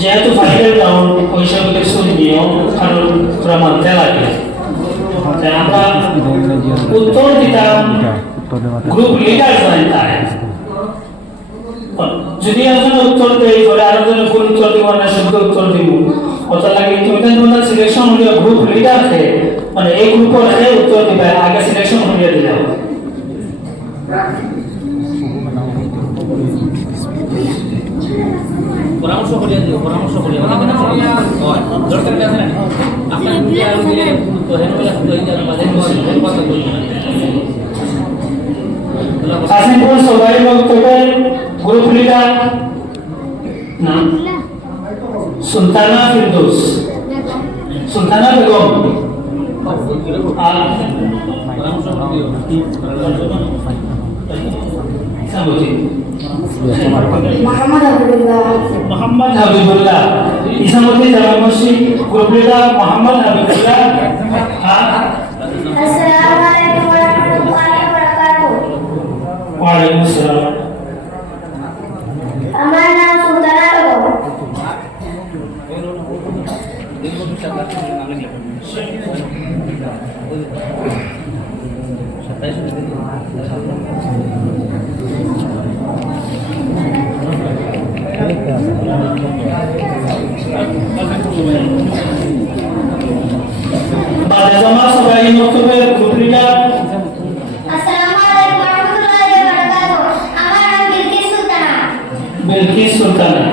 যেহেতু final round ওই সব কিছু নিয়ম, কারণ তোরা মানতে লাগে। উত্তর দিতাম গ্রুপ লিডার জানেন তাই। যদি একজন উত্তর দেয় পরে আরেকজন ভুল উত্তর দিব না শুদ্ধ উত্তর দিব। অত লাগে তুমি কেন তোমার সিলেকশন হলিয়া গ্রুপ লিডার কে মানে এই গ্রুপের হে উত্তর দিবে, আগে সিলেকশন হলিয়া দিলে পরামর্শ করিয়া দিও পরামর্শ করিয়া অনেক না হয় দরকার আছে না আপনার যদি আর দিলে তো হেন বলে তো এই জানা দিও সাবুজি মোহাম্মদ আবদুল্লাহ মোহাম্মদ হাবিবুল্লাহ জামা মসজিদ মোহাম্মদ হাবিবুল্লাহ। আসসালামু আলাইকুম ওয়া রাহমাতুল্লাহি ওয়া বারাকাতুহু ওয়ালাইকুম আসসালাম। আমার নাম সুলতানা বেগম বাদে বিলকিস সুলতানা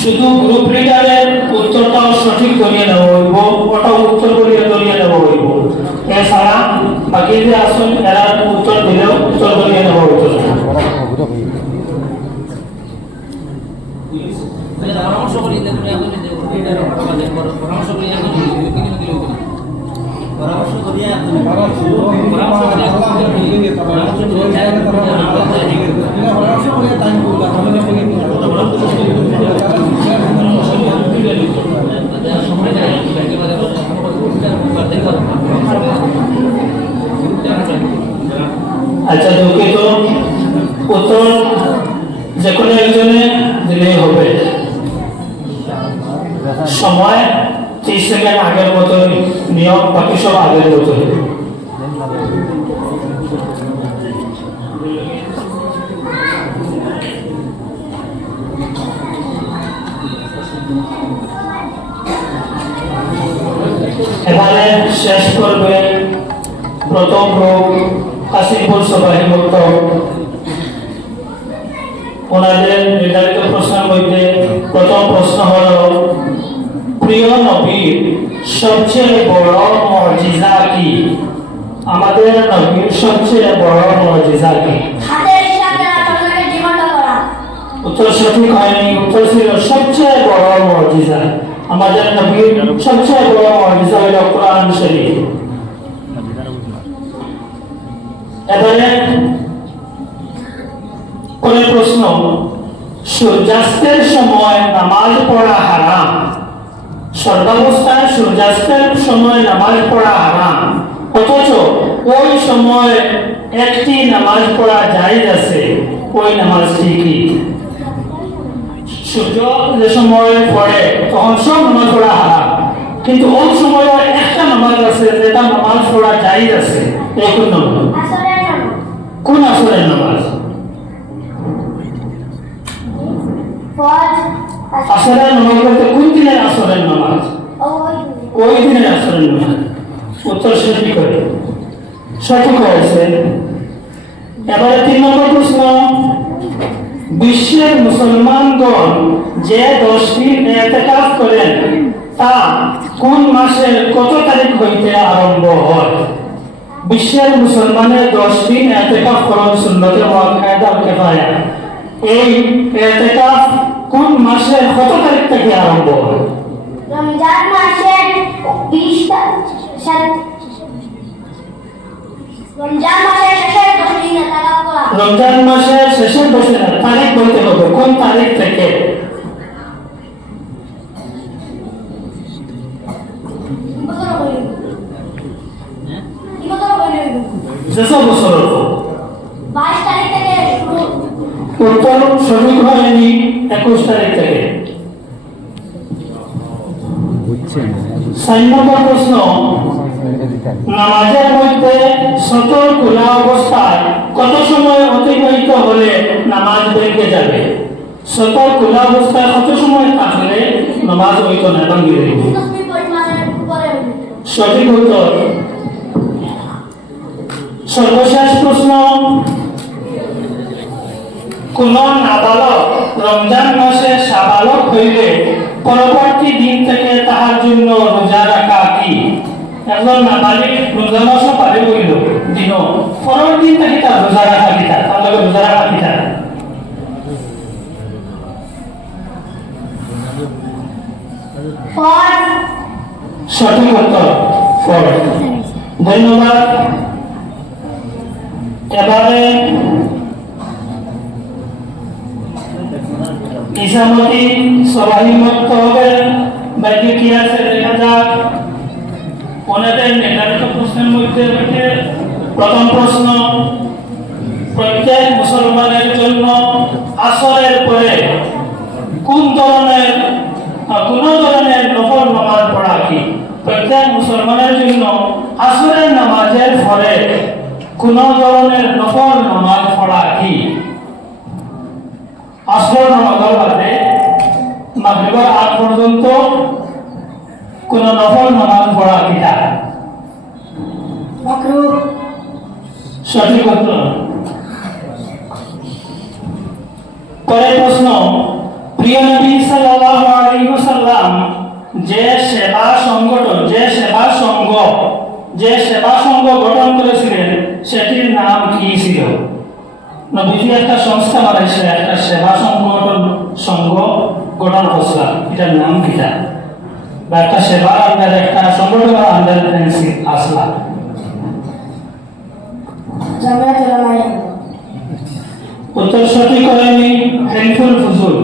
শুধু গ্রুপ লিডারের উত্তরটাও সঠিক করিয়ে নেওয়া হইব ওটা উত্তর করিয়ে করিয়ে নেওয়া এছাড়া বাকি যে আসুন, এরা উত্তর দিলেও উত্তর করিয়ে নেওয়া হইত না। পরামর্শ দিও পরামর্শ করিয়া দিও কি দিও পরামর্শ করিয়া পরামর্শ করিয়া আচ্ছা দুঃখিত। উত্তর যে কোনো একজনে দিলেই হবে। সময় ত্রিশ সেকেন্ড আগের মতোই, নিয়ম বাকি সব আগের মতোই। এবারে শেষ করবে প্রথম গ্রুপ কাশিমপুর সবাই মুক্ত। ওনাদের নির্ধারিত প্রশ্নের মধ্যে প্রথম প্রশ্ন হল প্রিয় নবীর সবচেয়ে বড় মর্যাদা কি? আমাদের নবীর সবচেয়ে বড় মর্যাদা কি? উত্তর সঠিক হয়নি। উত্তর ছিল সবচেয়ে বড় মর্যাদা আমাদের নবীর সবচেয়ে বড় মর্যাদা হল কোরআন শরীফ। এবারে পরের প্রশ্ন সূর্যাস্তের সময় নামাজ পড়া হারাম? সর্বাবস্থায় সূর্যাস্তের সময় নামাজ পড়া হারাম। অথচ ওই সময় একটি নামাজ পড়া জায়েজ আছে, ওই নামাজটি কি? সূর্য যে সময় পড়ে, তখন সব নামাজ পড়া হারাম। কিন্তু ওই সময় একটা নামাজ আছে, যেটা নামাজ পড়া জায়েজ আছে। এই কোন কোন আসরের নামাজ? আসরের নামাজ বলতে কোন দিনের আসরের নামাজ? ওই দিনের আসরের নামাজ। উত্তর সঠিক করে? সঠিক হয়েছে। এবারে তিন নম্বর প্রশ্ন। বিশ্বের মুসলমানগণ যে দশ দিন এতেকাফ করেন তা কোন মাসের কত তারিখ হইতে আরম্ভ হয়? বিশ্বের মুসলমানের দশ দিন এতেকাফ করণ সুন্নতে মুআক্কাদা কিফায়া এই এতেকাফ কোন মাসের কত তারিখ থেকে আরম্ভ হয় রমজান মাসের বিশ রমজান মাসের শেষের দশ দিন রমজান মাসের শেষের বছর তারিখ বলতে হবে। কোন তারিখ থেকে বছর হইল কি বছর হইল যেসব বছর বাইশ তারিখ থেকে শুরু সঠিক হয়নি একুশ তারিখ থেকে প্রশ্ন নামাজের মধ্যে সতর খোলা অবস্থায় কত সময় অতিবাহিত হলে নামাজ ভেঙে যাবে সতর খোলা অবস্থায় কত সময় থাকলে নামাজ হইত না দেবে তসবিহ সঠিক উত্তর। সর্বশেষ প্রশ্ন কোন নাবালক রমজান মাসে সাবালক হইলে পরবর্তী দিন থেকে তাহার জন্য রোজা রাখা কি? একজন নাবালিক রোজা মাসও পারে বইল দিন পরের দিন থেকে তার রোজা রাখা কি তার? তার রোজা রাখা কি সঠিক উত্তর ধন্যবাদ। এবারে ইসামতি সবাই মুক্ত হবে। বাকি কি আছে দেখা যাক। ওনাদের নির্ধারিত প্রশ্নের মধ্যে প্রথম প্রশ্ন, প্রত্যেক মুসলমানের জন্য আসরের পরে কোন ধরনের কোন ধরনের নফল নামাজ পড়া কি? প্রত্যেক মুসলমানের জন্য আসরের নামাজের পরে কোন ধরনের নফল নামাজ পড়া কি? আসর নামাজের বাদে মাগরিবের আগ পর্যন্ত কোন নফল নামাজ পড়া মাকরুহ সঠিক উত্তর। পরের প্রশ্ন প্রিয় নবী সাল্লাল্লাহু আলাইহি ওয়াসাল্লাম যে সেবা সংগঠন যে সেবা সংঘ যে সেবা সংঘ গঠন করেছিলেন সেটির নাম কি ছিল? নবীজি একটা সংস্থা বানাইছে একটা সেবা সংগঠন সংঘ গঠন করছিলাম এটার নাম কিটা বা একটা সেবার আন্ডারে একটা সংগঠনের আন্ডারে আসলা। জামিয়াতুল উত্তর সঠিক হয়নি হেলফুল ফুজুল।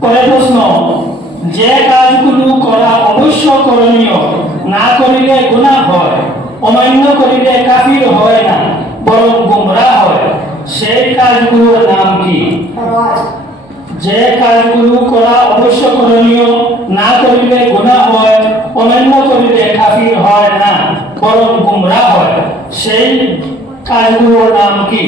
পরের প্রশ্ন যে কাজগুলো করা অবশ্য করণীয় না করিলে গুনাহ হয় অমান্য করিলে কাফির হয় না। সেই কাজগুলোর নাম কি? যে কাজগুলো করা অবশ্য করণীয় না করিলে গুনাহ হয় অমান্য করিলে কাফির হয় না বরং গুমরা হয়। সেই কাজগুলোর নাম কি?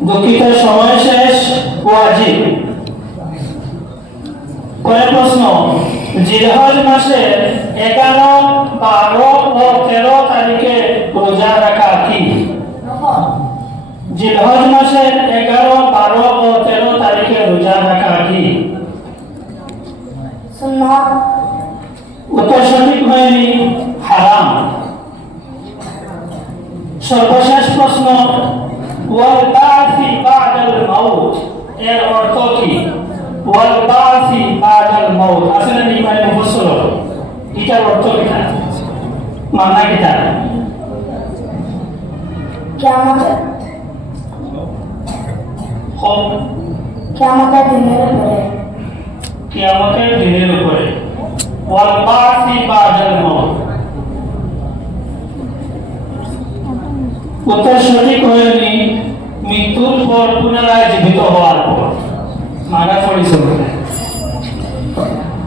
দুঃখিত সময় শেষ ও আজি। পরে প্রশ্ন জিলহজ মাসে এগারো বারো ও তেরো তারিখে রোজা রাখা কি? জিলহজ মাসের এগারো বারো ও তেরো তারিখে রোজা রাখা কি সুন্নাত উত্তর সঠিক হয়নি হারাম সর্বশেষ প্রশ্ন ওয়াল বাসি বাদাল মাউত এর অর্থ কি ওয়াল বাসি আছে না ইমানে মুফাসসর এটার অর্থ কি মানা কিটা কিয়ামতের হোক কিয়ামতের দিনের উপরে। কিয়ামতের দিনের উপরে। ওয়াল বাসি বাদাল মাউত উত্তর সঠিক হয়নি মৃত্যুর পর পুনরায় জীবিত হওয়ার পর। মারা পরিচয়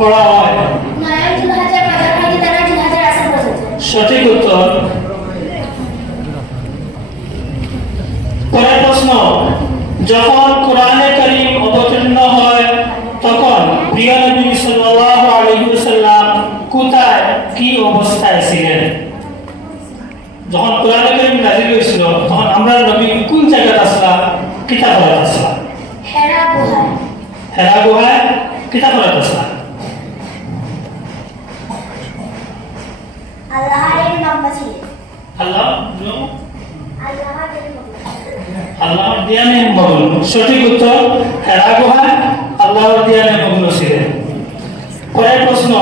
পড়া হয়। সঠিক উত্তর। পরের প্রশ্ন যখন কোরআনে করিম অবতীর্ণ হয় তখন প্রিয় নবী সাল্লাল্লাহু আলাইহি ওয়াসাল্লাম কোথায় কি অবস্থায় ছিলেন? যখন কোরআনে করিম নাজিল হয়েছিল তখন আমরা নবী কোন জায়গাত আসলা কিতা করাত আসলা হেরা গুহা হেরা গুহায় কিতা করাত আল্লাহ আল্লাহর আল্লাহর দিয়ানে মগ্ন সঠিক উত্তর হেরা গুহায় আল্লাহর দিয়ানে মগ্ন ছিলেন পরের প্রশ্ন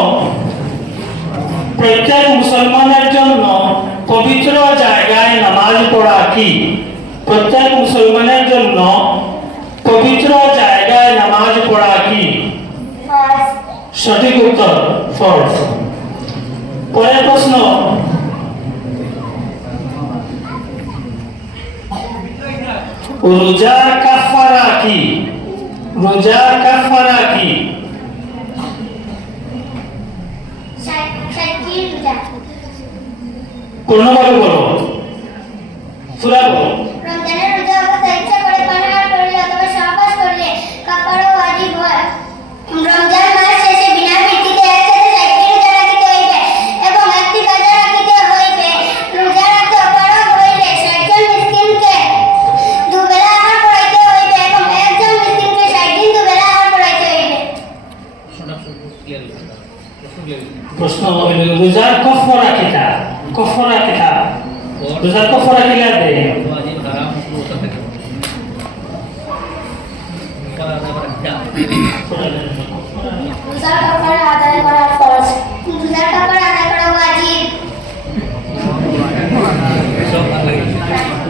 প্রত্যেক মুসলমানের জন্য পবিত্র জায়গায় নামাজ পড়া কি? প্রত্যেক মুসলমানের জন্য পবিত্র জায়গায় নামাজ পড়া কি? সঠিক উত্তর ফরজ। পরের প্রশ্ন রোজা কাফারা কি? রোজা কাফারা কি? রোজা বলো।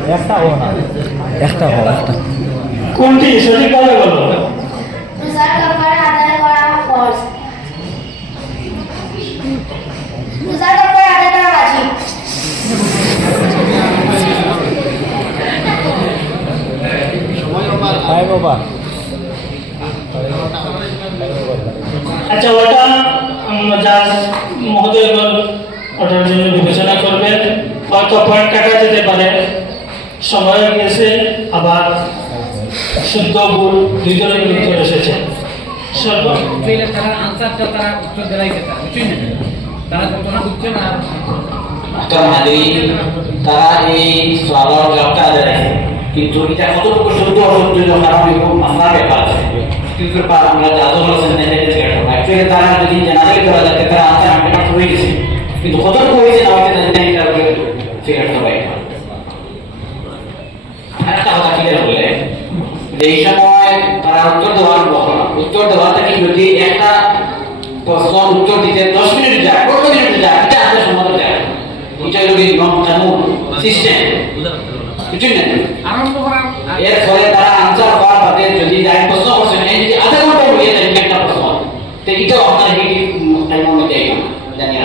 একটা হো না। একটা হো একটা। কোনটি? সঠিকভাবে বলো? রোজার কাপড় আদায় করা ফরজ রোজার কাপড় আদায় করা ওয়াজিব তাই বাবা আচ্ছা ওটা জাজ মহোদয়গণ ওটার জন্য বিবেচনা করবেন। হয়তো পয়েন্ট কাটা যেতে পারে। সময় গেছে আবার শুদ্ধ ভুল দুজনের উত্তর এসেছে। সর্ব তারা আনসারটা তারা উত্তর দেওয়াই কথা বুঝছেন না? তারা ঘটনা বুঝছে না তারা এই জবটা কিন্তু এটা কতটুকু এরকম ব্যাপার আছে। কিন্তু আমরা যাদব তারা যদি করা যাচ্ছে তারা আনসার হয়ে গেছে। কিন্তু কতটুকু হয়েছে না হয়েছে জানি না এটা আমরা ফিগার করতে পারি না। আরেকটা কথা ক্লিয়ার বলে যে এই সময় তারা উত্তর দেওয়ার কথা উত্তর দেওয়া থেকে যদি একটা প্রশ্ন উত্তর দিতে দশ মিনিট যায় পনেরো মিনিট যায় এটা আমাদের সমাজে যায় এটা যদি নন কানুন সিস্টেম আরম্ভ করা এর ফলে তারা আনসার হওয়ার বাদে যদি যায় প্রশ্ন করছেন এই যদি আধা ঘণ্টা যায় একটা প্রশ্ন। তো এটাও আপনার কি টাইমের মধ্যে জানি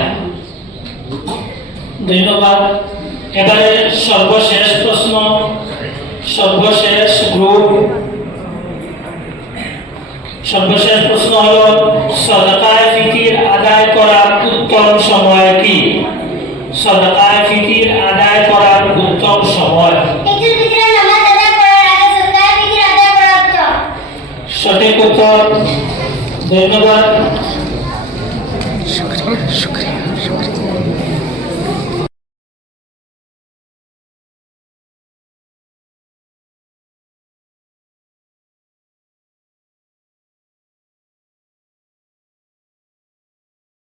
ধন্যবাদ। এবারে সর্বশেষ প্রশ্ন সর্বশেষ গ্রুপ সর্বশেষ প্রশ্ন হলো সদকায় ফিকির আদায় করার উত্তম সময় কি সদকায় ফিকির আদায় করার উত্তম সময় ঈদুল ফিতরের নামাজ আদায় করার আগে সদকায়ে ফিতর আদায় করা উত্তম সঠিক উত্তর ধন্যবাদ।